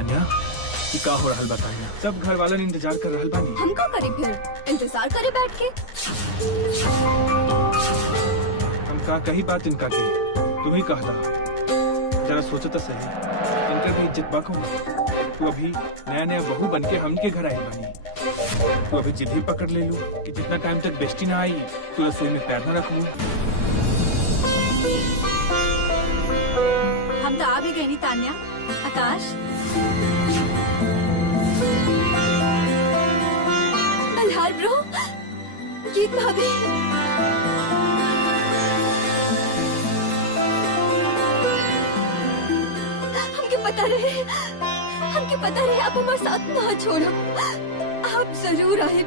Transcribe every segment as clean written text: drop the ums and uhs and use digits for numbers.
तान्या कि का हो रहल बताइए। सब घर वाला इंतजार कर रहल बानी। हम का करी फिर? इंतजार करे बैठ के? हम का कही बात इनका की, तू ही कहला। जरा सोचो तो सही, इनका भी इज्जत बाको। तू अभी नया नया बहू बन के हम के घर आई बानी। तू अभी जिद ही पकड़ ले लू कि जितना टाइम तक बेस्टी ना आई तू रसोई में पैर न रख लू। हम तो आ भी गए नहीं तान्या। आकाश, मल्हार ब्रो, गीत भाभी, हमके पता रहे आप हमारे साथ ना छोड़ो। आप जरूर आए।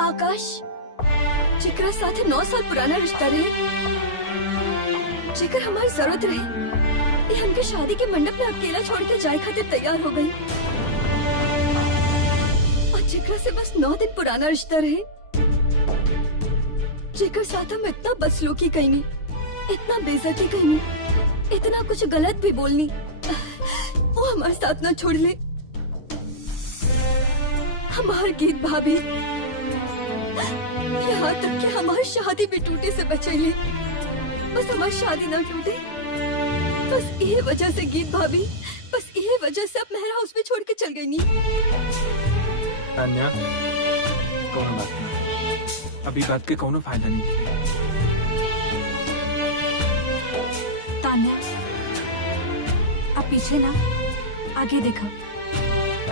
आकाश, जेकरा साथे 9 साल पुराना रिश्ता रहे, जेकर हमारी जरूरत रहे, ये हमके शादी के मंडप में अकेला छोड़ के जाए खातिर तैयार हो गई। और जेकरा से बस 9 दिन पुराना रिश्ता रहे, जेकर साथ हम इतना बदसलूकी कहीं, इतना बेइज्जती कहीं, इतना कुछ गलत भी बोलनी, वो हमारे साथ ना छोड़ ले। हमार गीत भाभी, यहाँ तक कि हमारी शादी भी टूटे से बचैले। बस हमारी शादी ना टूटे, बस ये वजह से गीत भाभी, बस ये वजह से अब मेहरा हाउस में छोड़ के चल गई नहीं। तान्या, कौन बात नहीं, अभी बात के कौनो फायदा नहीं। तान्या, अब पीछे ना आगे देखा।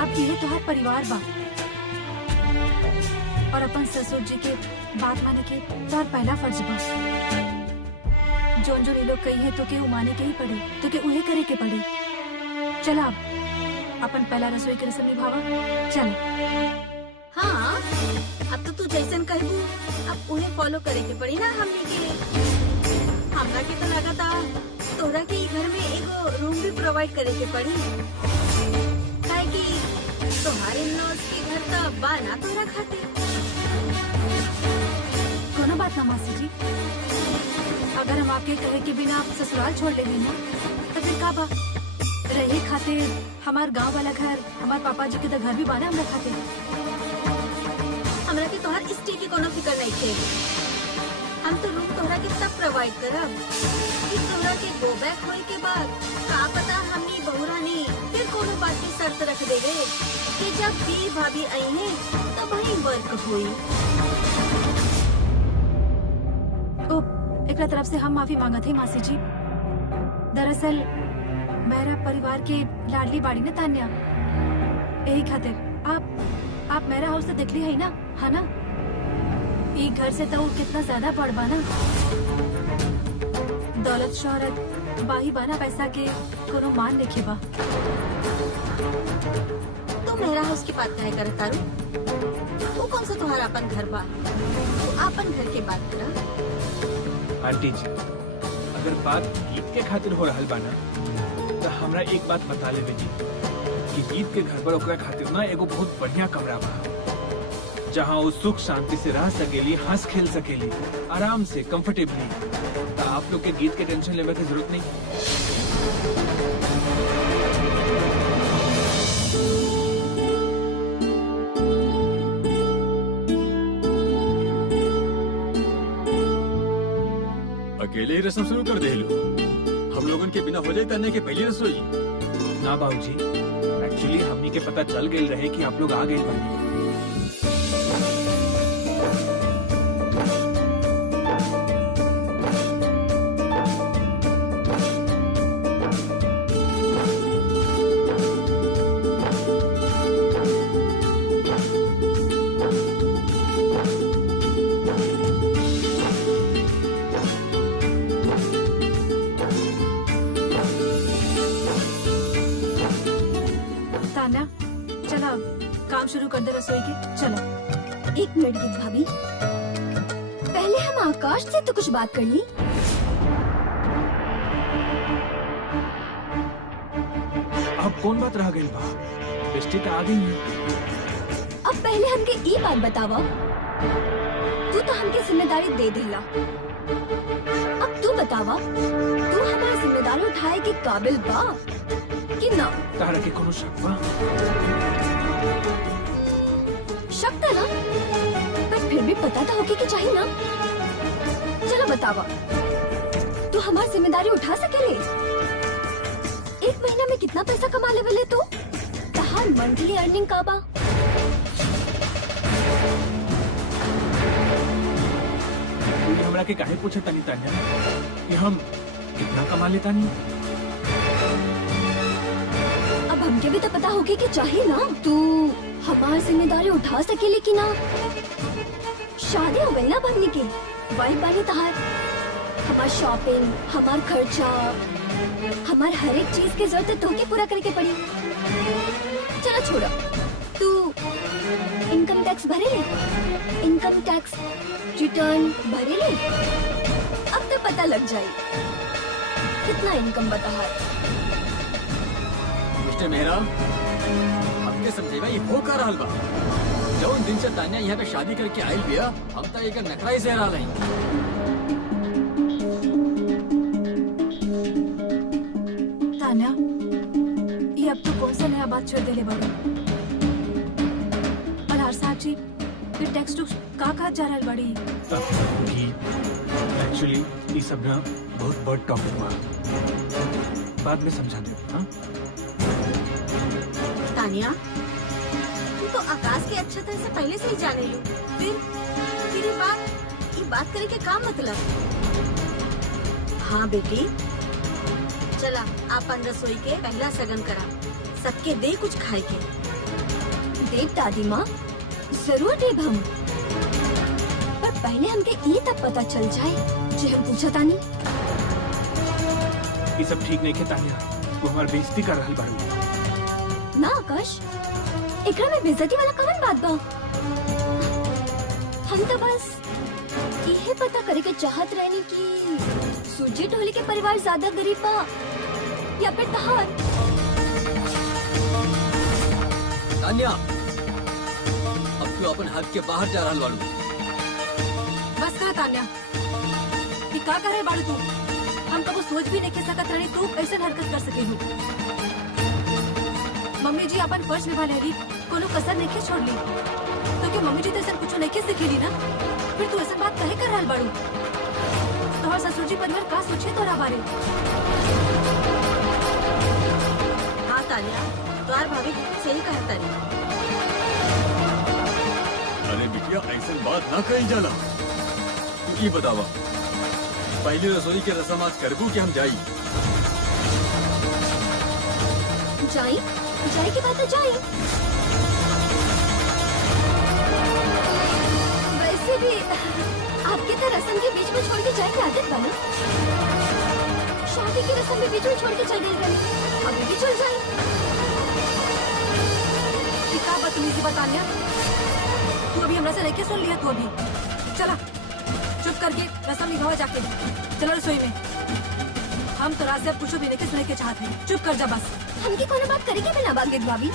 अब ये तोहार परिवार बा और अपन ससुर जी के बात माने के तोहार पहला फर्ज बा। जोन जो ये लोग कही है तो के माने के ही पड़े, तो के उहे करे के पड़े। चला अब अपन पहला रसोई के रस्म निभावा। चल। हाँ, अब तो तू जैसन कहबू अब उन्हें फॉलो करे के पड़ी ना हमने के। हमरा के तो लगा था तोरा के घर में एगो रूम भी प्रोवाइड करे के पड़ी, काहे कि तोहारे इन-लॉज के घर तो बा ना तोरा खातिर। कोनो बात ना मासी जी, अगर हम आपके कहे के बिना आप ससुराल छोड़ ले ना तो फिर का बा? रहे खातिर हमार गांव वाला घर, हमार पापा जी के तो घर भी बाना हमरा खातिर। हमरा के तोहार स्टे की कोनो फिकर नहीं थे। हम तो रूम तोहरा के तब प्रोवाइड करब कि तोहरा के गो बैक होए के बाद का पता हमनी बहुरानी फिर कोनो बात की शर्त रख देवे कि जब भी भाभी आई है तब वही वर्क हुई। एक तरफ से हम माफी मांगत है मासी जी। दरअसल मेरा परिवार के लाडली बाड़ी ने तान्या, यही खातिर आप मेरा हाउस तो देख ली है ना, है ना? ये घर से तो कितना ज्यादा बड़ बाना। दौलत शोहरत बाही बाना, पैसा के कोनो मान लिखे बा। तो मेरा हाउस की बात कहे कर तारू, वो कौन सा तुम्हारा अपन घर बा? तो अपन घर की बात करा। आंटी जी, अगर बात गीत के खातिर हो रहल बाना तो हमरा एक बात बता लेवे जी कि गीत के घर पर ओकरा खातिर ना एगो बहुत बढ़िया कमरा बा, जहाँ वो सुख शांति से रह सकेली, हंस खेल सकेली, आराम से कंफर्टेबली। तो आप लोग के गीत के टेंशन लेवे की जरूरत नहीं। अकेले ही रस्म शुरू कर दे लो। हम लोगन के बिना हो जाए करने के पहली रसोई ना बाबूजी, एक्चुअली हमनी के पता चल गई रहे कि आप लोग आ गए बनी। काम शुरू कर दे रसोई के। चलो। एक मिनट गीत भाभी, पहले हम आकाश से तो कुछ बात कर ली। अब कौन बात रह गई बा? बेस्टी तो आ गई है। अब पहले हमके ये बात बतावा, तू तो हमके जिम्मेदारी दे देला। अब तू बतावा, तू हमारी जिम्मेदारी उठाए के काबिल बा कि ना? तारा के कोनो शक बा? शक था ना, पर फिर भी पता तो होगी कि चाहिए ना। चलो बतावा, तू हमारी जिम्मेदारी उठा सकेले? एक महीना में कितना पैसा कमा लेवले तू? तहार मंथली अर्निंग का बा? तू हमरा के काहे पूछे तानी तान्या कि हम कितना कमा लेता नहीं? अब हमके भी तो पता होगी कि चाहिए ना। तू हमारी जिम्मेदारी उठा सकेले कि ना? शादी हो गई ना बनने की, वाइफ बानी तहार। हमार शॉपिंग, हमार खर्चा, हमार हर एक चीज की जरूरत तो के पूरा करके पड़ी। चलो छोड़ो, तू इनकम टैक्स भरे ले? इनकम टैक्स रिटर्न भरे ले? अब तो पता लग जाए कितना इनकम बता है। मिस्टर मेहरा, हमके समझेगा ये हो का रहल बा। जौन दिन से तान्या यहाँ पे शादी करके आयल बिया, हम तो एक नखराई से रहा नहीं। तान्या, ये अब तो कौन सा नया बात छोड़ देले बड़ो? और हर साहब जी फिर टेक्स्ट टू का जा रहल बड़ी? एक्चुअली ये सब ना बहुत बड़ टॉपिक बा, बाद में समझा दे। हाँ तानिया, तू तो आकाश के अच्छा तरह से पहले से ही जाने लू, फिर ये बात करे के का मतलब? हाँ बेटी, चला आपन रसोई के पहला सगन करा, सबके दे कुछ खाए के। देव दादी माँ, जरूर देव हम, पर पहले हमके ये तब पता चल जाए जो हम पूछा तानी। ये सब ठीक नहीं के तान्या, वो हमारी बेइज्जती कर रहल बारू। ना आकाश, एकरा में बेइज्जती वाला कौन बात बा? हम तो बस यही पता करे के चाहत रहनी कि सूजी ढोली के परिवार ज्यादा गरीब बा या फिर तहार। तान्या, अब तू अपन हद के बाहर जा रहल बारू। बस कर तान्या, ये का करे बाड़ू तू? हम कबो सोच भी नहीं के सकत रही तू ऐसे हरकत कर सकेलू। मम्मी जी अपन फर्ज निभा लेली, कोनो कसर नहीं छोड़ ली। तो क्या मम्मी जी तो ऐसा कुछ नहीं सिखेली ना? फिर तू ऐसा बात कहे कर रहल बाड़ू? तोहर ससुर जी परिवार का सोचे तोरा बारे? हाँ तानिया, तोहार भाभी सही कहत तारी। अरे बिटिया, ऐसा बात ना कही जाला। तू ये बतावा, पहले रसोई के रस्म आज करबू कि हम जाई? जाई जाई की बात है, जाई। वैसे भी आपके तो रस्म के बीच में छोड़ के जाए की आदत बना। शादी की रस्म भी बीच में छोड़ के चल गई, अभी भी चल जाए। का बदतमीजी बतानिया, तू अभी हमरा से लेके सुन लिया। तू अभी चला, चुप करके रस्म निभावा जाके। चलो रसोई में, हम तो रात से अब कुछ भी लेके सुने के चाहते हैं। चुप कर जा बस। हमकी कोनो बात करेगी बिना बागित भाभी?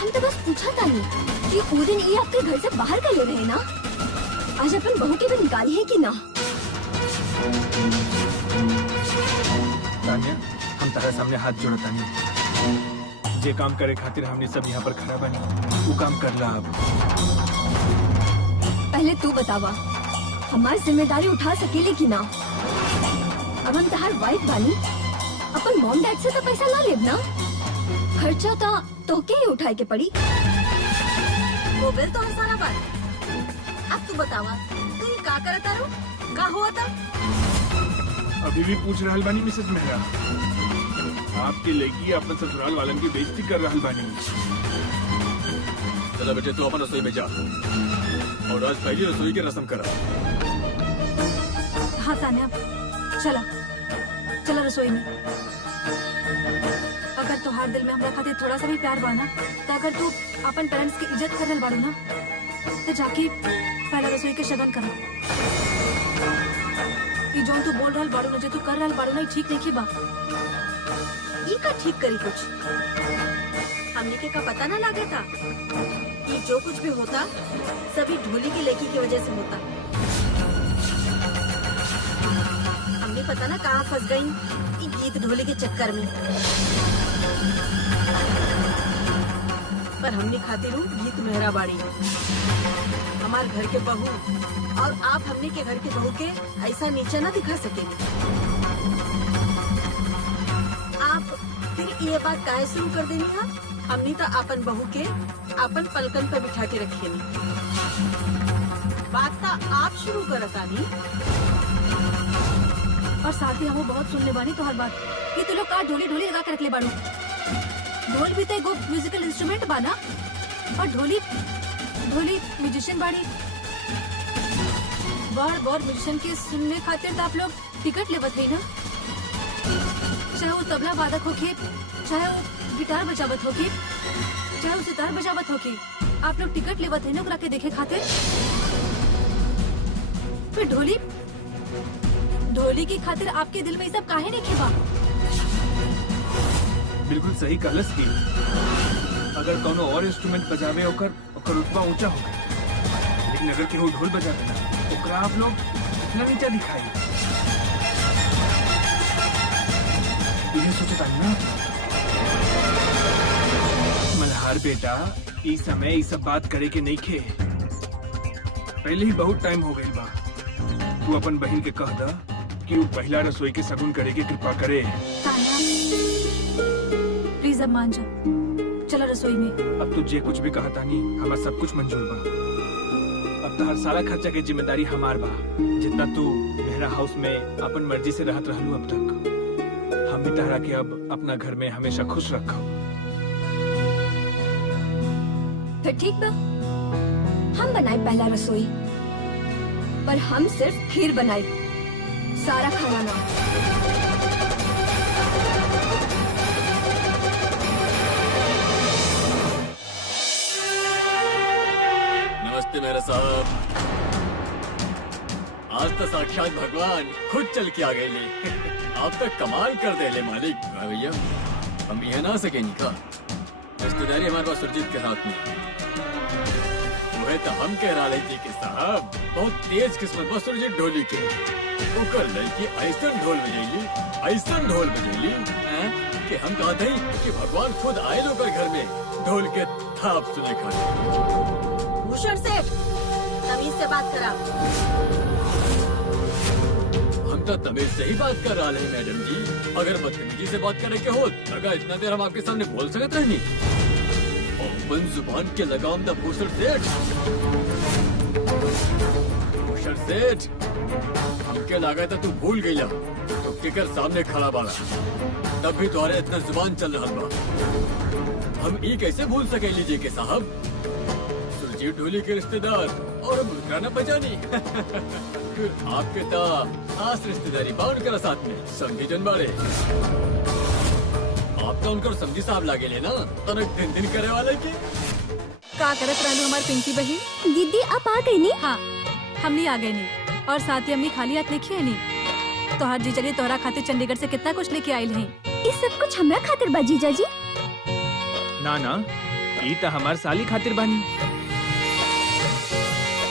हम तो बस पूछा था नहीं कि वो दिन ये आपके घर से बाहर कर ले रहे ना, आज अपन बहू की भी निकाली है कि ना? तान्या, हम तारा सामने हाथ जोड़ता नहीं। जे काम करे खातिर हमने सब यहाँ पर खड़ा बनी, वो काम कर ला अब। पहले तू बतावा, हमारी जिम्मेदारी उठा सकेली कि ना? अब हम तहार वाइफ बानी, अपन मॉम डैड से तो पैसा ना लेब ना, खर्चा तो के ही उठाए के पड़ी। वो बिल तो सारा बात। अब तू बतावा, तू ये का करता रो? का हुआ था? अभी भी पूछ रहल बानी मिसेस मेहरा, आपकी लड़की अपन ससुराल वालन की बेइज्जती कर रहल बानी। चला बेटे, तू अपन रसोई में जा और आज पहली रसोई के रस्म करा। हाँ तान्या, चला चला रसोई में। अगर तुहार दिल में हमरा खातिर थोड़ा सा भी प्यार बा ना, तो अगर तू अपन पेरेंट्स की इज्जत करल बाड़ू ना, तो जाके पहला रसोई के शगन करा। ये जो तू बोल रहल बाड़ू ना, जो तू कर रहल बाड़ू ना, ये ठीक नहीं बा। ये का ठीक करी कुछ? हमने के का पता ना लगा था कि जो कुछ भी होता सभी ढोली की लड़की की वजह से होता। हमने पता ना कहाँ फंस गई ये गीत ढोली के चक्कर में। पर हमने खातिर गीत मेहरा बाड़ी हमार घर के बहू, और आप हमने के घर के बहू के ऐसा नीचे ना दिखा सकेंगे। आप फिर ये बात काहे शुरू कर देनी है? हमने तो अपन बहू के अपन पलकन पे बिठा के रखे बात तो आप शुरू करतानी। और साथ ही हम बहुत सुनने बानी तो हर बात कि तू लोग का ढोली ढोली लगा के रख ले बाड़ू। ढोल भी तो एगो म्यूजिकल इंस्ट्रूमेंट बाना, और ढोली ढोली म्यूजिशियन बाड़ी। बार म्यूजिशियन के सुनने खातिर तो आप लोग टिकट लेवत है ना, चाहे वो तबला वादक होके, चाहे वो गिटार बजावत होके, चाहे वो सितार बजावत होके, आप लोग टिकट लेवत है ना ओकरा के देखे खातिर। फिर ढोली ढोली की खातिर आपके दिल में ये सब काहे नहीं खेबा? बिल्कुल सही कहलस की अगर कोनो और इंस्ट्रूमेंट बजावे ओकर रुतबा ऊंचा होगा, लेकिन अगर केहू ढोल बजावे ना ओकरा आप लोग इतना नीचा दिखाई। ये सोचता ना मल्हार बेटा, ई समय ई सब बात करे के नहीं खे। पहले ही बहुत टाइम हो गई बा। तू अपन बहन के कह दा कि वो पहला रसोई के सगुन करे के कृपा करे। प्लीज अब मान जा, चलो रसोई में। अब तू जे कुछ भी कहता नहीं हमारा सब कुछ मंजूर बा। अब तो हर सारा खर्चा के जिम्मेदारी हमार बा। जितना तू मेहरा हाउस में अपन मर्जी से रहत रहलू अब तक, हम भी तहरा के अब अपना घर में हमेशा खुश रखो। फिर ठीक बा, हम बनाए पहला रसोई, पर हम सिर्फ खीर बनाए, सारा खाना ना। नमस्ते मेरे साहब, आज तो साक्षात भगवान खुद चल के आ गए ले। आप तक कमाल कर दे ले मालिक। भैया हम यह ना सके निका, रिश्तेदारी हमारे पास सुरजीत के हाथ में। वह तो हम कह रहा थी कि साहब बहुत तेज किस्मत बस सुरजीत ढोली के ओकर लड़की ऐसा ढोल बजेली कि हम कहते हैं कि भगवान खुद आए लोग घर में ढोल के थाप सुने खाने। भूषण सेठ, तमीज से बात करा। हम तो तमीज से ही बात कर रहा है मैडम जी। अगर बदतमीजी से बात करे के हो अगर इतना देर हम आपके सामने बोल सकते हैं नहीं। अपन जुबान के लगाम द भूषण सेठ। भूषण सेठ, हमके लगा था तू भूल गया तो केकर सामने खड़ा बाला, तब भी तुम्हारे इतना जुबान चल रहा बा। हम ये कैसे भूल सके लीजिए के साहब, सुरजीत ढोली के रिश्तेदार और मुस्कुराना बजानी। फिर आपके ता खास रिश्तेदारी बाउंड करा साथ में समझी जनबाड़े। आप तो उनको समझी साहब लागे लेना तनक दिन करे वाले के का करत रहलू हमार पिंकी बहन? दीदी आप आ गई नी? हाँ, हमनी आ गए नहीं, और साथ ही हमनी खाली हाथ लिखी है नहीं। तो हर जी चलिए तोहरा खातिर चंडीगढ़ से कितना कुछ लेके आयल हैं। ये सब कुछ हमरा खातिर बा जीजा जी? ना ना, ई तो हमार साली खातिर बानी।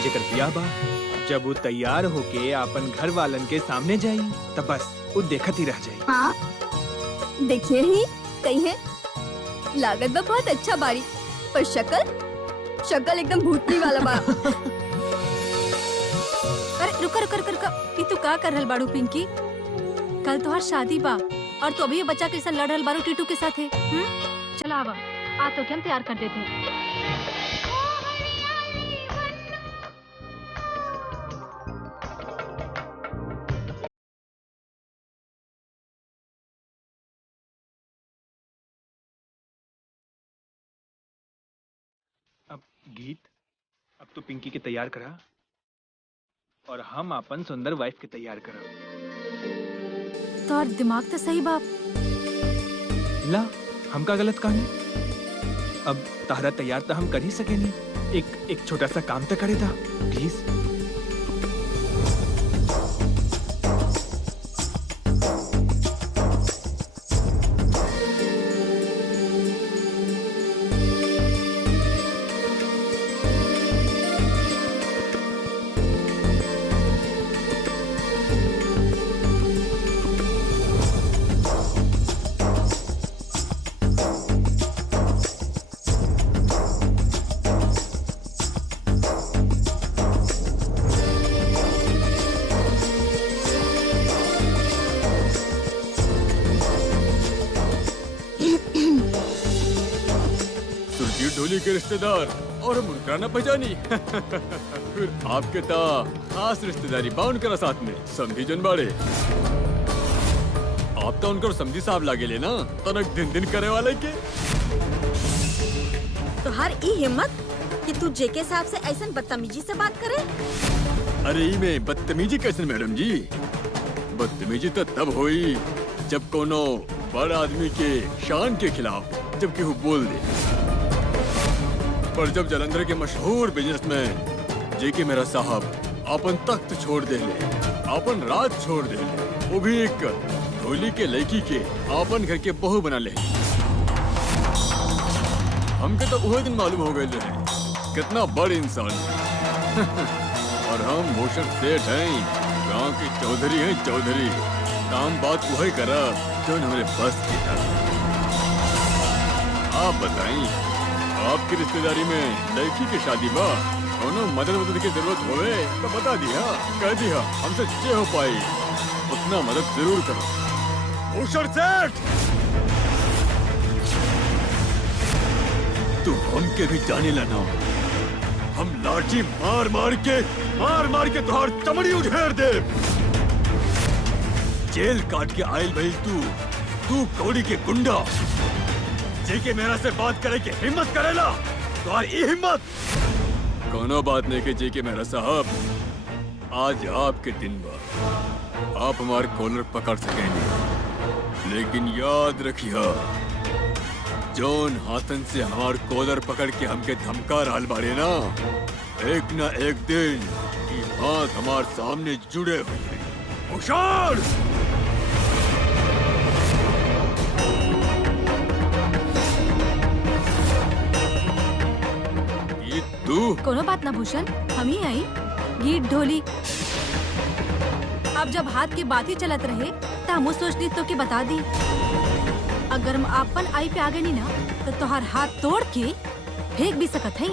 जेकर बियाह बा, जब वो तैयार होके अपन घर वालन के सामने जाई तब बस वो देखत ही रह जाई। हाँ देखिए ही कही है, लागत बा बहुत अच्छा बाड़ी, पर शक्ल एकदम भूतनी वाला बा। अरे रुका रुका रुका रुका, ये तू का कर रहल बाड़ू पिंकी? कल तो हर शादी बा और तू अभी ये बच्चा के साथ लड़ रहल बाड़ू टीटू के साथ है। चला आवा, आ तो क्या हम तैयार कर देते हैं। अब गीत, अब तो पिंकी के तैयार करा और हम अपन सुंदर वाइफ के तैयार करा। तो और दिमाग तो सही बाप। ला, हम का गलत कहानी? अब तारा तैयार तो हम कर ही सके नहीं। एक छोटा सा काम तो करे था प्लीज। ढोली के रिश्तेदार और हम उनका न पहचानी। फिर आपके ता खास रिश्तेदारी बाउंड करा साथ में समझी जन बाड़े। आप तो उनको समझी साहब लागे लेना तनक दिन दिन करे वाले के। तो हर ई हिम्मत कि तू जेके साहब से ऐसा बदतमीजी से बात करे। अरे ई में बदतमीजी कैसे मैडम जी? बदतमीजी तो तब हुई जब कोनो बड़ आदमी के शान के खिलाफ जब केहू बोल दे। पर जब जलंधर के मशहूर बिजनेसमैन जेके मेरा साहब अपन तख्त छोड़ दे ले, अपन राज छोड़ दे ले, वो भी एक ढोली के लड़की के अपन घर के बहू बना ले। हमके तो वही दिन मालूम हो गए रहे कितना बड़ इंसान है। और हम भूषण सेठ हैं, गांव के चौधरी हैं चौधरी। काम बात वही करा जो हमारे बस की था। आप बताइए, आपकी रिश्तेदारी में लड़की की शादी बा, दोनों मदद की जरूरत होवे तो बता दिया, कह दिया, हमसे जे हो पाई उतना मदद जरूर करो। भूषण सेठ, तू हमके भी जाने लना। हम लाठी मार मार के तुहार चमड़ी उधेड़ दे। जेल काट के आयल भाई तू कौड़ी के गुंडा जेके मेरा से बात करे के हिम्मत करेला। तुहार ये हिम्मत कोनो बात नहीं के जेके मेरा साहब, आज आपके दिन बा, आप हमारे कॉलर पकड़ सकेंगे, लेकिन याद रखिया जौन हाथन से हमार कॉलर पकड़ के हमके धमका रहल बाड़े ना, एक न एक दिन ये हाथ हमार सामने जुड़े हुए। होशियार! ये तू? कोनो बात ना भूषण, हम ही आई गीत ढोली। अब जब हाथ की बात ही चलत रहे तो हम सोच दी तो के बता दी। अगर हम आपन आई पे आगे नहीं ना तो तोहार हाथ तोड़ के फेंक भी सकत है।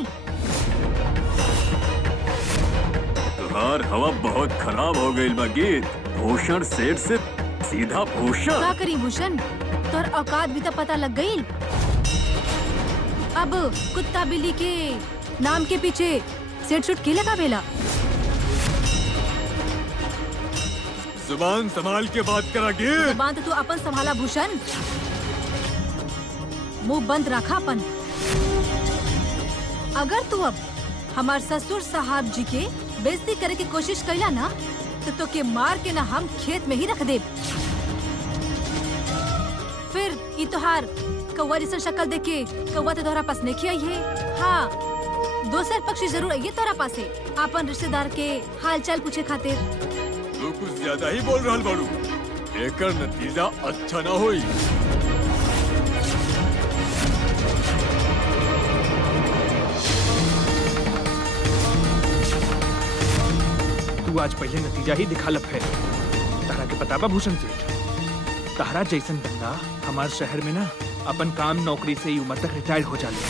तुहार हवा बहुत खराब हो गई बा गीत। भूषण सेठ से सीधा भूषण। क्या करी भूषण, तोर औकात भी तो पता लग गई। अब कुत्ता बिल्ली के नाम के पीछे सेठ सुट के लगा बेला। जुबान संभाल के बात करा गीत। जुबान तो तू अपन संभाला भूषण, मुंह बंद रखा अपन। अगर तू अब हमार ससुर साहब जी के बेइज्जती करे की कोशिश कैला ना तो के मार के ना हम खेत में ही रख दे। फिर ई तोहार कौवा जैसा शक्ल देख के कौवा तो तोहरा पास नहीं आई है। हाँ, दोसर पक्षी जरूर आई तोहरा पास है अपन रिश्तेदार के हाल चाल पूछे खातिर। तू कुछ ज्यादा ही बोल रहा बाड़ू, एकर नतीजा अच्छा ना होई। तू आज पहले नतीजा ही दिखालप है। तारा के पता बा भूषण सेठ, तारा जैसन बंदा हमार शहर में ना अपन काम नौकरी से ई उम्र तक रिटायर हो जाले।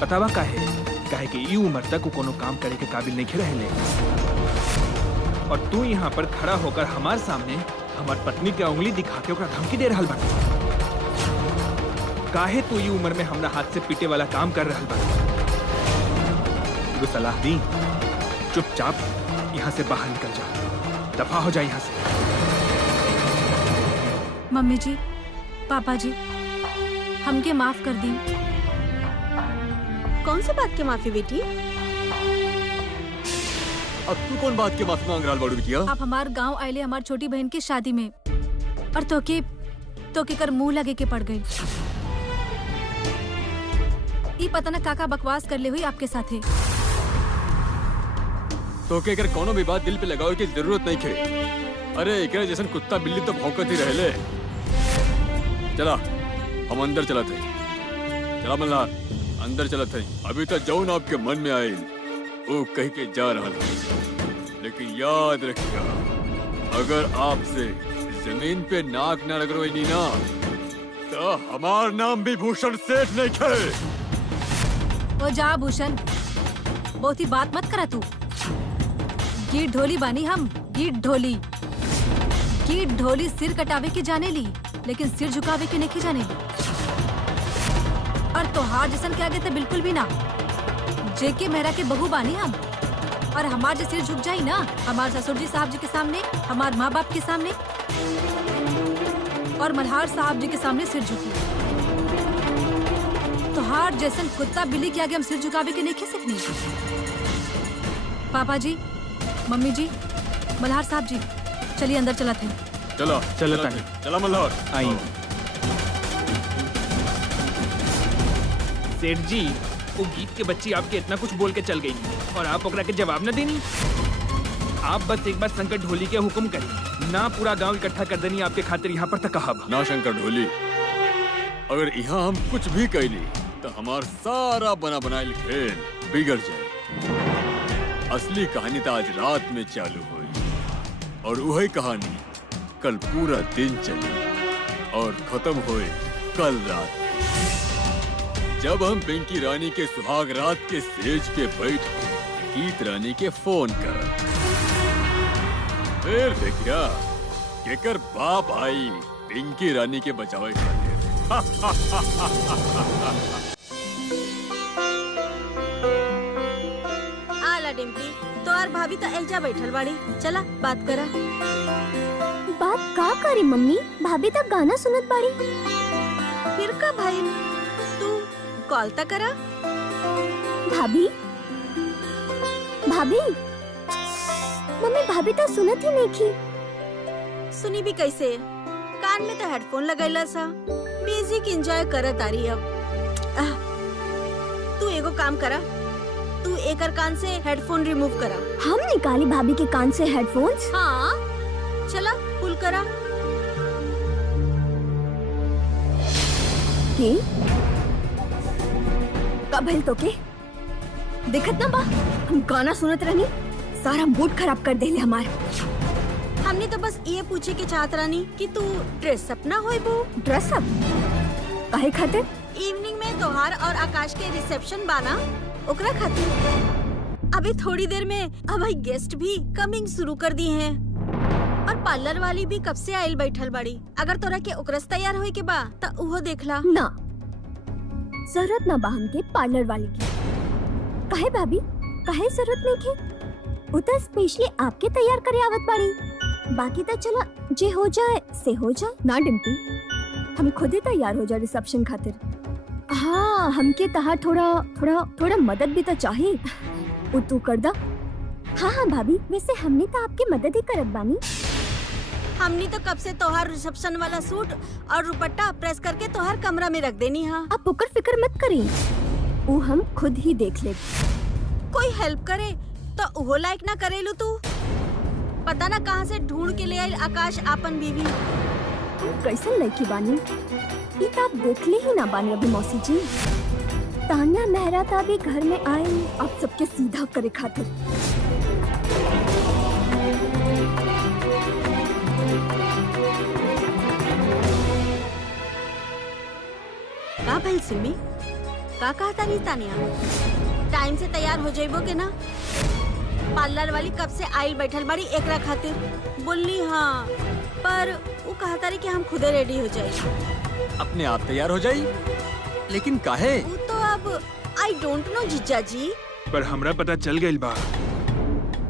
पता बा काहे कि ई उम्र तक वो कोनो काम करे के काबिल नहीं रहले। और तू यहाँ पर खड़ा होकर हमार सामने हमार पत्नी के उंगली दिखा के ओकरा धमकी दे रहल बा। काहे तू ई उम्र में हमरा हाथ से पीटे वाला काम कर रहल बा? एगो सलाह दी, चुपचाप यहाँ से बाहर निकल जा, दफा हो जा यहाँ से। मम्मी जी, पापा जी, हमके माफ कर दी। कौन सी बात की माफी बेटी? अब तू कौन बात के माफी मांग रहा बाड़ू बिटिया? आप हमार गांव आइले हमार छोटी बहन की शादी में और तोके कर मुंह लगे के पड़ गई। ई पता न काका बकवास कर ले हुई आपके साथे। तो के अगर कोनो भी बात दिल पे लगाओ की जरूरत नहीं खे। अरे एकरे जैसन कुत्ता बिल्ली तो भौंकत ही रहले। चला हम अंदर चला थे। चला मल्हार, अंदर चला थे। अभी तक जौन आपके मन में आए वो कह के जा रहा है, लेकिन याद रखिएगा अगर आपसे जमीन पे नाक न रगड़ोई ना तो हमार नाम भी भूषण सेठ नहीं खे। ओ जा भूषण, बहुत ही बात मत करा तू। गीत ढोली बानी हम, गीत ढोली। गीत ढोली सिर कटावे के जाने ली, लेकिन सिर झुकावे के नहीं जाने ली। और तोहार जैसन के आगे तो बिल्कुल भी ना। जेके मेहरा के बहू बानी हम, और हमार जे सिर झुक जाई ना हमार ससुर जी साहब जी के सामने, हमार माँ बाप के सामने और मल्हार साहब जी के सामने सिर झुकी। तोहार जैसन कुत्ता बिल्ली के आगे हम सिर झुकावे के नहीं खे सकनी। पापा जी, मम्मी जी, मल्हार साहब जी, चलिए अंदर चला थे। चलो चलो तानी। चला मल्हार आई सेठ जी, वो गीत के बच्ची आपके इतना कुछ बोल के चल गई और आप ओकरा के जवाब न देनी। आप बस एक बार संकट ढोली के हुक्म करी ना, पूरा गांव इकट्ठा कर देनी आपके खातिर यहाँ पर तक कहा ना शंकर ढोली, अगर यहाँ हम कुछ भी कैली तो हमार सारा बना बनाइल खेल बिगड़ जाए। असली कहानी तो आज रात में चालू हुई और वही कहानी कल पूरा दिन चली और खत्म हुई कल रात, जब हम पिंकी रानी के सुहाग रात के स्टेज पे बैठ गीत रानी के फोन कर। फिर देखिया केकर बाप आई पिंकी रानी के बचावे खातिर। आला डिम्पी, तो और भाभी तो ऐजा बैठल बाड़ी, चला बात करा। बात का करी मम्मी, भाभी तक गाना सुनत बाड़ी। फिर का भाई तू कॉल तक करा। भाभी भाभी मम्मी, भाभी तो सुनत ही नहीं की। सुनी भी कैसे, कान में तो हेडफोन लगैला सा, म्यूजिक एंजॉय करत आ रही। अब तू एगो काम करा, तू एकर कान से हेडफोन रिमूव करा। हम निकाली भाभी के कान से हेडफोन्स। हाँ चला पुल करा। के कब हिल तो के दिखत ना बा, हम गाना सुनत रहनी, सारा मूड खराब कर देले हमार। हमने तो बस ये पूछे के चाहत रानी कि तू ड्रेस अप ना होई बू। ड्रेस अप काहे खातिर? इवनिंग में त्योहार और आकाश के रिसेप्शन बाना, ओकरा खातिर। अभी थोड़ी देर में हमारी गेस्ट भी कमिंग शुरू कर दी हैं और पार्लर वाली भी कब से आयल बैठल बाड़ी। अगर तोरा के ओकरस तैयार होई के बा त उहो देखला। ना जरूरत ना बहन के पार्लर वाली की। काहे भाभी, काहे जरूरत नहीं के? उता स्पेशली आपके तैयार करे आवत बाड़ी। बाकी तो चला जे हो जाए से हो जाए ना डिम्पी, हम खुद ही तैयार हो जाए रिसेप्शन खातिर। हाँ हमके तहार थोड़ा मदद भी तो चाहिए, उ तू कर दा। हाँ हाँ भाभी, वैसे हमने तो आपकी मदद ही करत बानी। हमनी तो कब से त्योहार रिसेप्शन वाला सूट और दुपट्टा प्रेस करके त्योहार कमरा में रख देनी। हाँ आप बुकर फिक्र मत करें, वो हम खुद ही देख ले। कोई हेल्प करे तो उहो लायक ना करेलू तू। पता ना कहाँ से ढूंढ के ले आई आकाश आपन बीवी। कैसन लड़की बानी, ये तो आप देखले ही ना बानी अभी मौसी जी। तान्या मेहरा था भी घर में आए आप सबके सीधा करे खातिर। का भइल सिमी, का कहता नहीं तानिया? टाइम से तैयार हो जाइबो के ना? पार्लर वाली कब से आइल बैठल बाड़ी एकरा खातिर। बोलनी हाँ, पर वो कहता रही कि हम खुदे रेडी हो जाए। अपने आप तैयार हो जाई, लेकिन काहे? वो तो अब आई डोंट नो जीजा जी। पर हमरा पता चल गई बा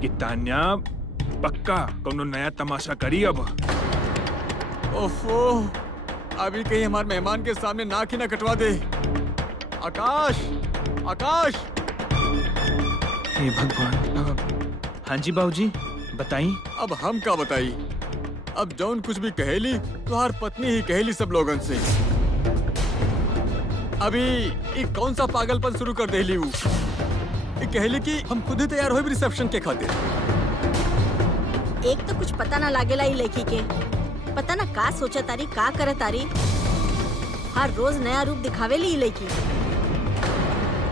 कि तान्या पक्का कोनो नया तमाशा करी। अब ओफो, अभी कहीं हमारे मेहमान के सामने नाक ही ना कटवा दे। आकाश, आकाश। हे भगवान। हाँ जी बाबूजी, बताई। अब हम का बताई? अब जौन कुछ भी कहेली तुहार पत्नी ही कहेली सब लोगन से। अभी एक कौन सा पागलपन शुरू कर देली वो। कहेली कि हम खुद ही तैयार हुए रिसेप्शन के खातिर। एक तो कुछ पता ना लागेला ई लड़की के, पता ना का सोचा तारी, का करे तारी। हर रोज नया रूप दिखावेली ई लड़की।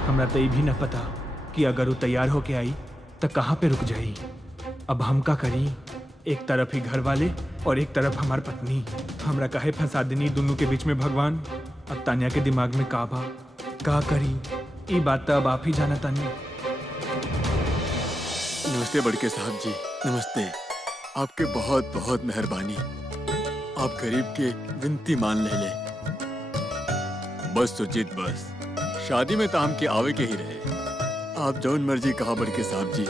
हमरा तो ये भी न पता कि अगर वो तैयार होके आई तो कहाँ पे रुक जाई। अब हम का करी? एक तरफ ही घर वाले और एक तरफ हमार पत्नी। हमरा काहे फंसा देनी दोनों के बीच में भगवान। अब तान्या के दिमाग में का बा, का करी? ये बात तो अब आप ही जाना तान्या। नमस्ते बड़के साहब जी, नमस्ते। आपके बहुत बहुत मेहरबानी। आप गरीब के विनती मान ले। बस सुजीत बस, शादी में तो हम के आवे के ही रहे। आप जौन मर्जी कहा बड़ के साहब जी,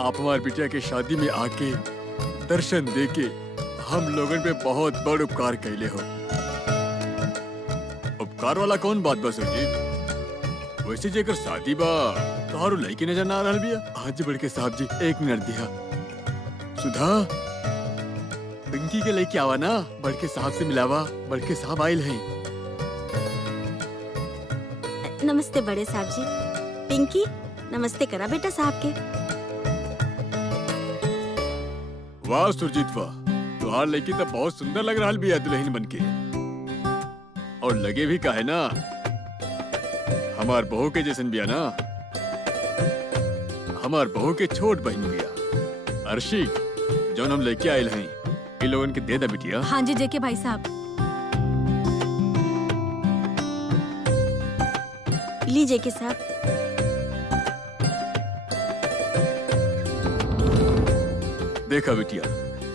आप हमारे बिटिया के शादी में आके दर्शन देके हम लोगन पे बहुत बड़ उपकार कैले हो। उपकार वाला कौन बात बा सुरजीत? वैसे जेकर शादी बा तोहारू लड़की नजर ना आ रहल बिया। आज बड़ के साहब जी एक मिनट दिया। सुधा, पिंकी के लेके आवा ना, बड़ के साहब से मिलावा। बड़ के साहब आइल हैं। नमस्ते बड़े साहब जी। पिंकी, नमस्ते करा बेटा साहब के। वाह सुरजीत वाह, तुहार लड़की तो बहुत सुंदर लग रहा बिया दुल्हन बनके। और लगे भी काहे ना, हमार बहू के जैसन बिया ना। हमार बहू के छोट बहन बिया अर्शी, जौन हम लेके आयल हैं। इन लोगन के दे दा बिटिया। हाँ जी जेके भाई साहब। लीजिए के साहब। देखा बिटिया,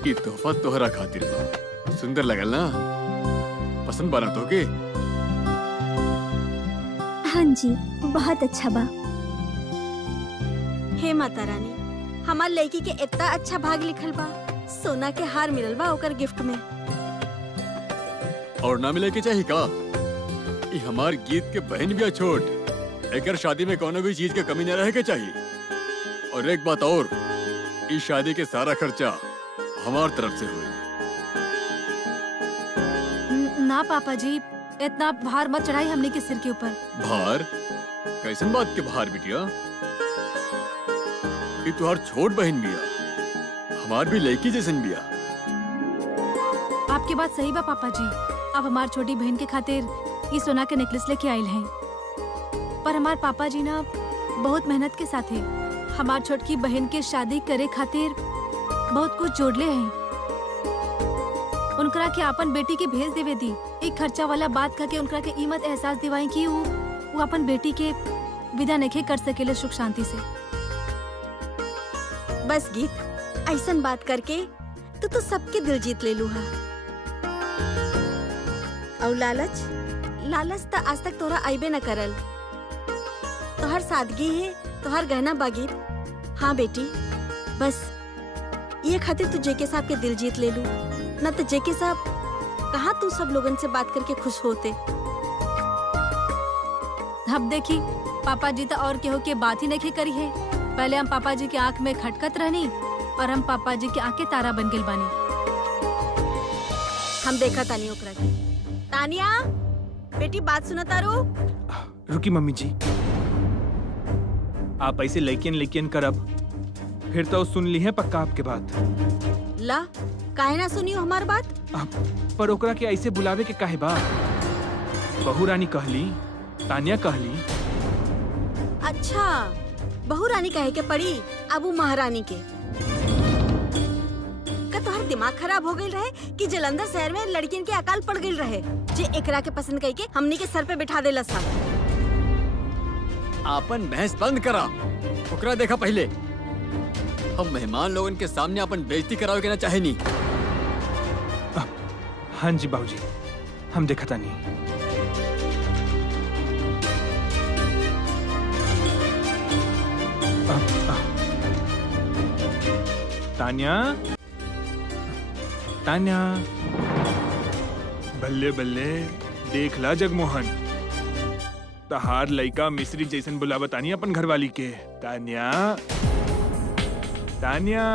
ये तोहफा तोहरा खातिर बा। सुंदर लगल ना? पसंद बना तो के? हाँ जी, बहुत अच्छा बा। हे माता रानी, हमार लड़की के इतना अच्छा भाग लिखल बा। सोना के हार मिलल बा ओकर गिफ्ट में। और ना मिले के चाहिए का? ये हमार गीत के बहन भी छोट, एकर शादी में कोनो भी चीज के कमी न रहे के चाहिए। और एक बात और, इस शादी के सारा खर्चा हमार तरफ से हुई। ना पापा जी, इतना भार मत चढ़ाई हमने के सिर के ऊपर। भार? कैसन बात के भार बिटिया? ये तुहार छोट बहन बिया, हमार भी लड़की जैसन बिया। आपकी बात सही बा पापा जी। अब हमार छोटी बहन के खातिर ये सोना के नेकलेस लेके आयल हैं। पर हमार पापा जी ना बहुत मेहनत के साथ है हमार छोटकी बहन के शादी करे खातिर बहुत कुछ जोड़ले हैं। उनकरा के अपन बेटी के भेज देवे दी। एक खर्चा वाला बात करके उनकरा के ईमत एहसास दिवाई कि वो अपन बेटी के विदा नहीं कर सकेले सुख शांति से। बस गीत, ऐसन बात करके तो सबके दिल जीत ले लू हा। और लालच तो आज तक तोरा आइबे न करल। तोहर सादगी है, तोहर गहना बागीत। हाँ बेटी, बस ये खातिर तू जेके साहब के दिल जीत ले लू, न तो जेके साहब कहाँ तू सब लोगन से बात करके खुश होते। अब देखी पापा जी तो और केहू के बात ही नहीं करी है। पहले हम पापा जी के आँख में खटकत रहनी और हम पापा जी के आँख के तारा बन गइल बानी। हम देखा तानी ओकरा के। तानिया बेटी, बात सुना तारू? रुकी मम्मी जी, आप ऐसे लड़कियन करब फिर तो सुन ली है पक्का आपके बात। ला, काहे ना सुनियो हमार बात? पर ओकरा के ऐसे बुलावे के काहे बा? बहू रानी कहली, तानिया कहली। अच्छा, बहू रानी कहे के पड़ी अब वो महारानी के। का तोहर दिमाग खराब हो गई रहे कि जलंधर शहर में लड़कियन के अकाल पड़ गई रहे जे एकरा के पसंद कई के हमनी के सर पे बिठा देला सा। आपन बहस बंद करा। ओकरा देखा पहले। हम मेहमान लोगन के सामने अपन बेइज्जती करावे के ना चाहे नी। हाँ जी बाबूजी, हम देखा था नहीं। तान्या, तान्या, बल्ले बल्ले, देख ला जगमोहन, तहार लइका मिस्री जैसन बुलावा तानी अपन घरवाली के। तान्या, तान्या,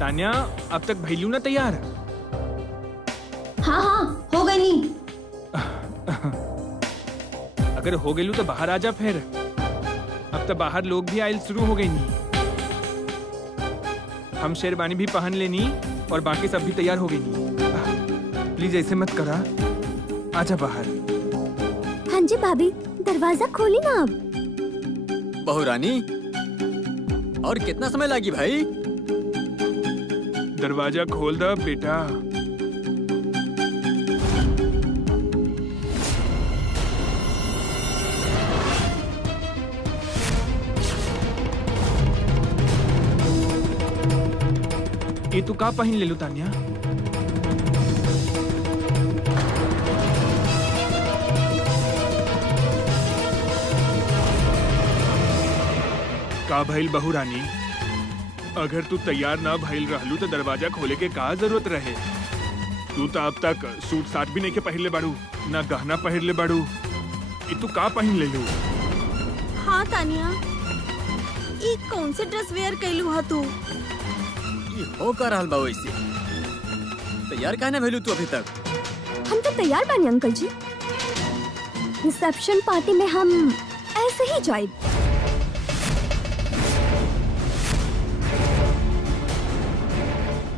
तान्या, अब तक भइलू ना तैयार? हाँ हाँ, हो गई। अगर हो गई तो बाहर आ जा फिर। अब तो बाहर लोग भी आयल शुरू हो गई नी। हम शेरवानी भी पहन लेनी और बाकी सब भी तैयार हो गई नी। प्लीज ऐसे मत करा, आजा बाहर। हाँ जी भाभी, दरवाजा खोली ना अब। बहू रानी, और कितना समय लगी भाई? दरवाजा खोल दो बेटा। ये तू का पहन ले लू तान्या? का भइल बहू रानी? अगर तू तैयार ना भइल रहलू तो दरवाजा खोले के का जरूरत रहे? तू तो अब तक सूट साट भी नहीं के पहनले बाड़ू, ना गहना पहनले बाड़ू। ई तू का पहन ले लू? हाँ तानिया, ई कौन से ड्रेस वेयर कैलू हा तू? ये हो का रहल बा वैसे? तैयार काहे ना भेलू तू अभी तक? हम तो तैयार बानी अंकल जी। रिसेप्शन पार्टी में हम ऐसे ही जाए।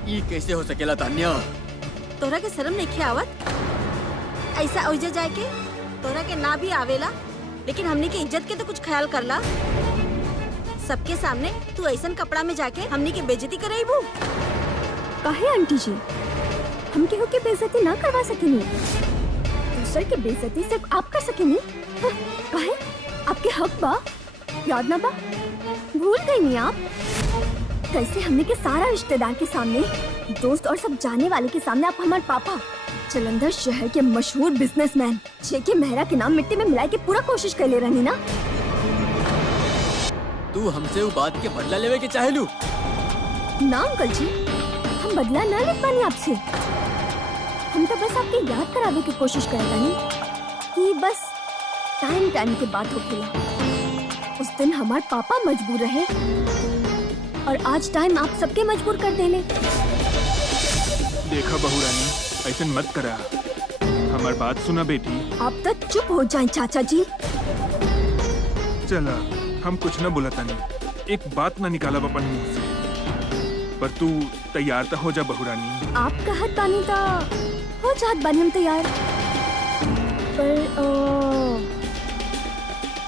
ये कैसे हो सकेला तान्या? तोरा के शर्म नहीं आवत? ऐसा ओइजा जाके तोरा के ना भी आवेला, लेकिन हमने की इज्जत के तो कुछ ख्याल करला। सबके सामने तू ऐसन कपड़ा में जाके हमने की बेइज्जती कराईबू? काहे आंटी जी, हम केहू के बेइज्जती ना करवा सकेनी। दूसर के बेइज्जती सिर्फ आप कर सकेनी। हाँ, काहे? आपके हक बा, याद ना बा? भूल गई नहीं आप? कैसे हमने के सारा रिश्तेदार के सामने, दोस्त और सब जाने वाले के सामने आप हमारे पापा, जलंधर शहर के मशहूर बिजनेसमैन जेके मेहरा के नाम मिट्टी में मिलाए के पूरा कोशिश कर ले रहनी ना? तू हमसे वो बात के बदला लेवे के चाहेलू? ना अंकल जी, हम बदला ना ले पानी आपसे। हम तो बस आपके याद करावे की कोशिश कर रहे कि बस टाइम टाइम के बात होती। उस दिन हमारे पापा मजबूर रहे और आज टाइम आप सबके मजबूर कर देले। देखा बहू रानी, ऐसे मत करा। हमार बात सुना बेटी। आप तो चुप हो जाएं चाचा जी। चला, हम कुछ न बोला तानी, एक बात न निकाला अपन मुंह से। पर तू तैयार तो हो जा बहू रानी। आप कहत बानी ता हो जात बानी हम तैयार।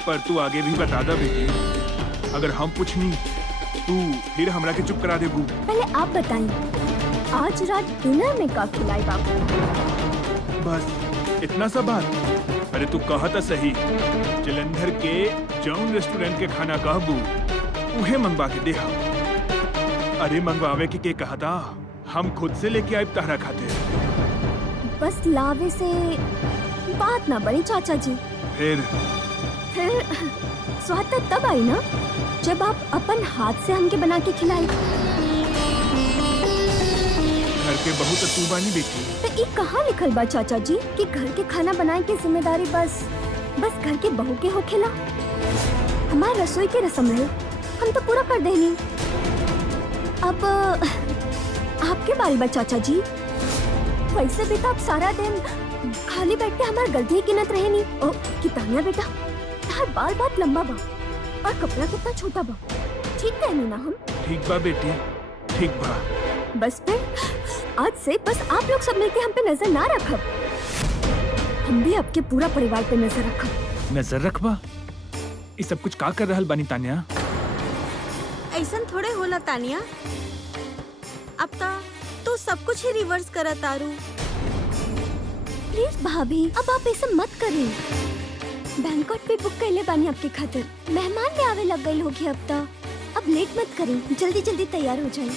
पर तू आगे भी बता दा बेटी। अगर हम पूछनी तू फिर हमरा के चुप करा देबू। पहले आप बताइए, आज रात डिनर में का खिलाई बाबू? बस इतना सा बात? अरे तू कहा था सही, जलंधर के जौन रेस्टोरेंट के खाना कहबू उहे मंगवा के देहा। अरे मंगवावे के कहा था, हम खुद से लेके आए तहरा खाते। बस लावे से बात ना बनी चाचा जी। फिर स्वाद तो तब आई ना जब आप अपन हाथ से हमके बना के खिलाई। घर के बहू तो तू बानी बेटी। तो ये कहाँ लिखल बा चाचा जी कि घर के खाना बनाए की जिम्मेदारी बस घर के बहू के हो खिला? हमारे रसोई की रस्म है, हम तो पूरा कर देनी। अब आपके बारी बा चाचा जी। वैसे भी तो आप सारा दिन खाली बैठ के हमारे गलती गिनत रहे नहीं। ओ कितानिया बेटा, तार बाल बहुत लंबा बा और कपड़ा कितना छोटा बा। ठीक कहनी ना हम? ठीक बा बेटी, ठीक बा। बस फिर आज से बस आप लोग सब मिलके हम पे नजर ना रखब, हम भी आपके पूरा परिवार पे नजर रखब। नजर रखबा? ये सब कुछ का कर रहल बानी तानिया? ऐसन थोड़े होला तानिया। अब तो सब कुछ ही रिवर्स करा तारू। प्लीज भाभी, अब आप ऐसा मत करें। बैंकॉट पे बुक कर ले बानी आपके खातिर। मेहमान भी आवे लग गए होगी अब तक। अब लेट मत करें, जल्दी जल्दी तैयार हो जाए।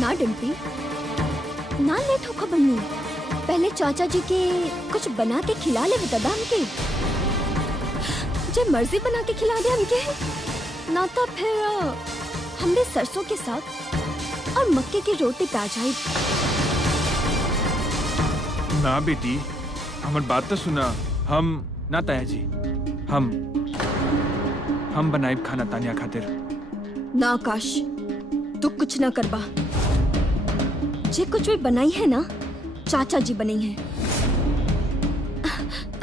ना डिम्पी, ना लेट होकर बन्नी। पहले चाचा जी के कुछ बना के खिला ले बता हमके। जब मर्जी बना के खिला दे हमके, ना तो फिर हमने सरसों के साग और मक्के की रोटी पे आ जाए। ना बेटी, हमार बात तो सुना। हम ना ताया जी, हम बनाए खाना तानिया खातिर। ना आकाश, तू कुछ ना करबा। जे कुछ भी बनाई है ना, चाचा जी बनाई है।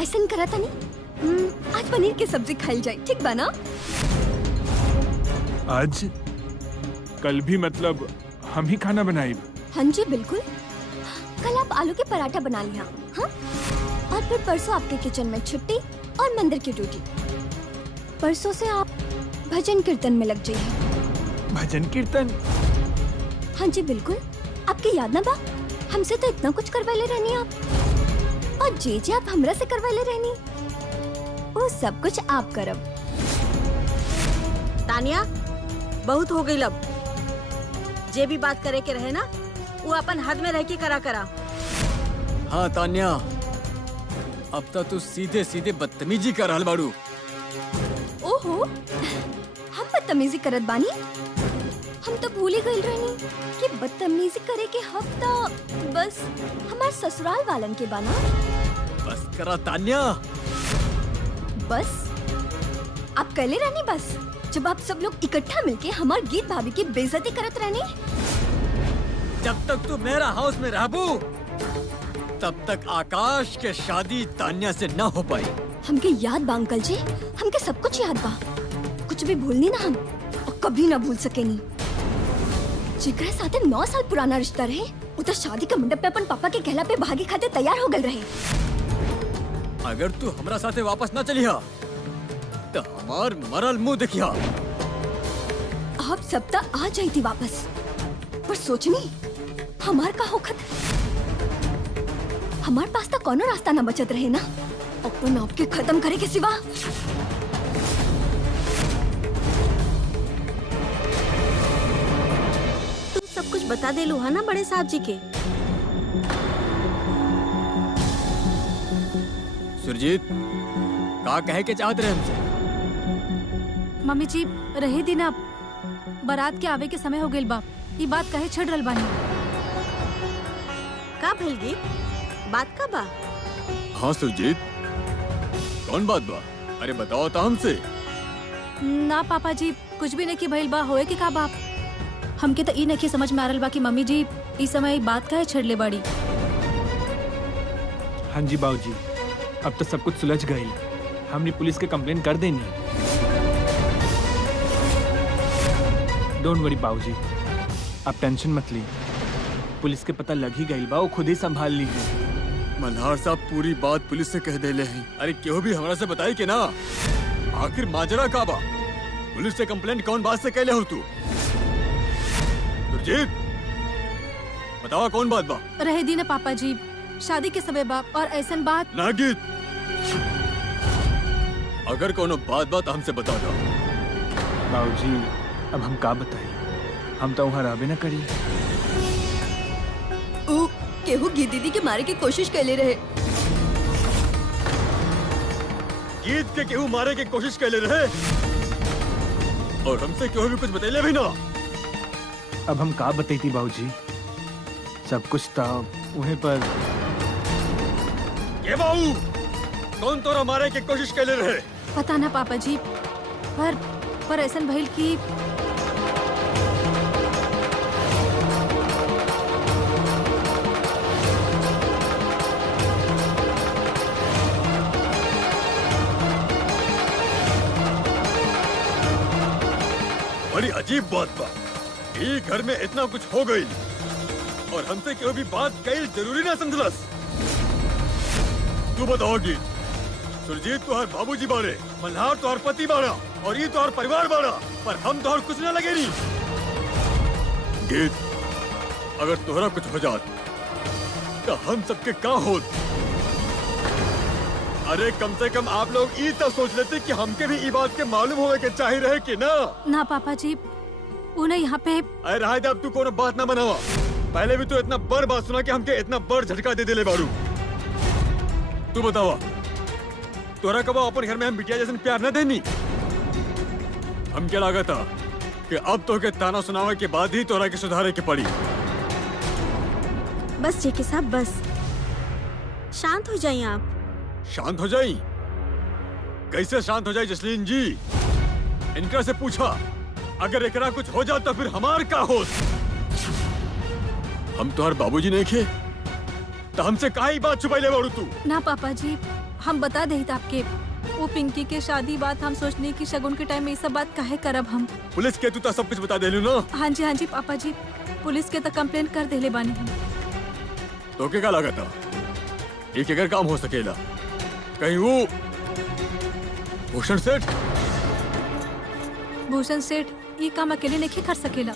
ऐसा नहीं करा था नहीं? आज पनीर की सब्जी खाई जाए, ठीक बा ना? आज कल भी मतलब हम ही खाना बनाए? हाँ जी बिल्कुल। कल आप आलू के पराठा बना लिया, हाँ? और फिर परसों आपके किचन में छुट्टी और मंदिर की ड्यूटी। परसों से आप भजन कीर्तन में लग जाइए। भजन कीर्तन? हाँ जी बिल्कुल। आपकी याद ना बा, हमसे तो इतना कुछ करवाले रहनी आप, और जे आप हमरा से करवाले रहनी, वो सब कुछ आप करब। तानिया, बहुत हो गई लब। जे भी बात करे के रहे ना, वो अपन हद में रह के करा। हाँ तान्या, अब तक तू सीधे सीधे बदतमीजी कर रहल बाड़ू। ओहो, हम बदतमीजी करत बानी? हम तो भूल ही गइल रहनी कि बदतमीजी करे के हक तो बस हमार ससुराल वालन के बाना। बस करा तान्या। बस आप कहले रहनी बस, जब आप सब लोग इकट्ठा मिलके हमार गीत भाभी की बेइज्जती करत रहनी। जब तक तू मेरा हाउस में रहबू तब तक आकाश के शादी तान्या से न हो पाई। हमके याद बा अंकल जी, हमके सब कुछ याद बा। कुछ भी भूलनी ना हम, और कभी ना भूल सकेनी। जिगरे साथे 9 साल पुराना रिश्ता रहे, उधर शादी के मंडप पे अपन पापा के कहला पे भागी खाते तैयार हो गए रहे। अगर तू हमरा साथे वापस न चलिहा तो हमार मरल मुंह देखिया। आप सब तक आ जाई थी वापस, पर सोचनी हमार का होखत। हमार पास तो कोनो रास्ता न बचत रहे ना अपन आप के खत्म करे के सिवा। तू सब कुछ बता दे लू है ना बड़े साहब जी के। सुरजीत का कहे के चाहत रहे हमसे? मम्मी जी रहे दिन अब बारात के आवे के समय हो गइल बा, ये बात कहे छड़ रहल बानी। का भइल गीत? बात का बा? हाँ सुरजीत, कौन बात बा? अरे बताओ तो हमसे। ना पापा जी, कुछ भी नहीं की भइल बा, होए के का बाप। हमके तो ई नहीं समझ में आ रहल बा कि मम्मी जी इस समय बात काहे छड़ले बाड़ी। हाँ जी बाबूजी, अब तो सब कुछ सुलझ गई। हमने पुलिस के कंप्लेन कर देनी। डोंट वरी बाबूजी, आप टेंशन मत ली। पुलिस के पता लग ही गई बा, वो खुद ही संभाल लीजिए। मल्हार साहब पूरी बात पुलिस से कह देले हैं। अरे क्यों भी हमरा से बताई के ना, आखिर माजरा का बा? पुलिस से कंप्लेंट कौन बात से कहले हो तू? सुरजीत बतावा कौन बात बा? रहे दिन पापा जी, शादी के समय बाप और ऐसन बात। ना गीत, अगर कोनो बात बात हमसे बता दो। बाबूजी अब हम का बताएं, हम तो वहाँ रहबे न करी। केहू गीत दीदी के मारे की कोशिश कर ले रहे। गीत के केहू मारे की कोशिश कर ले रहे और हमसे केहू भी कुछ बतैले भी ना। अब हम का बताई बाबूजी, सब कुछ था उन्हें पर। ये बाबू कौन तोरा मारे की कोशिश कर ले रहे? पता ना पापा जी, पर ऐसन भइल की बड़ी अजीब बात बा। ये घर में इतना कुछ हो गई और हमसे क्यों भी बात कई जरूरी ना समझलस। तू बताओगी, सुरजीत तुहार बाबूजी बारे, मल्हार तुहार पति बारा और ये तुहार परिवार बारा, पर हम तुहार कुछ ना लगे नहीं। गीत, अगर तोहरा कुछ हो जात तो हम सबके का होत? अरे कम से कम आप लोग ये तो सोच लेते कि हमके भी ये बात के मालूम होवे के चाहिए रहे कि ना। ना पापा जी, उन्हें यहाँ पे। अरे रहा अब तू कोनो बात ना बनावा। पहले भी तो इतना बड़ बात सुना कि हमके इतना बड़ झटका दे दिले बारू। तू बतावा, तोरा कब अपन घर में हम बिटिया जैसे प्यार न देनी? हम क्या लगा था कि अब तो के ताना सुनावे के बाद ही तोरा के सुधारे के पड़ी। बस जेके साहब, बस शांत हो जाइए आप। शांत हो जाई? कैसे शांत हो जाई जसलीन जी? इनका से पूछा, अगर एकरा कुछ हो जाता फिर हमार का होत? हम तोहर बाबूजी नहीं खे तो हमसे काहे बात छुपाइले बारू तू? ना पापा जी, हम बता दे आपके वो पिंकी के शादी बात। हम सोचने की शगुन के टाइम में ये सब बात काहे करब हम। पुलिस के तू तो सब कुछ बता देलू ना? हाँ जी पापा जी, पुलिस के तो कंप्लेंट कर देले बानी हम। तो के का लगा था एक अगर काम हो सकेला? कहीं वो भूषण सेठ ये काम अकेले नहीं कर सकेला।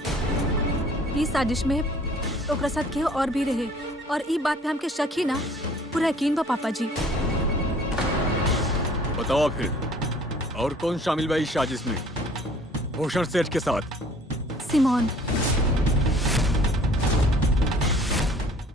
इस साजिश में ओकरा साथ केहू और भी रहे, और ई बात पे हमके शक ही ना पूरा यकीन बा पापा जी। बताओ फिर और कौन शामिल बा इस साजिश में भूषण सेठ के साथ? सिमोन।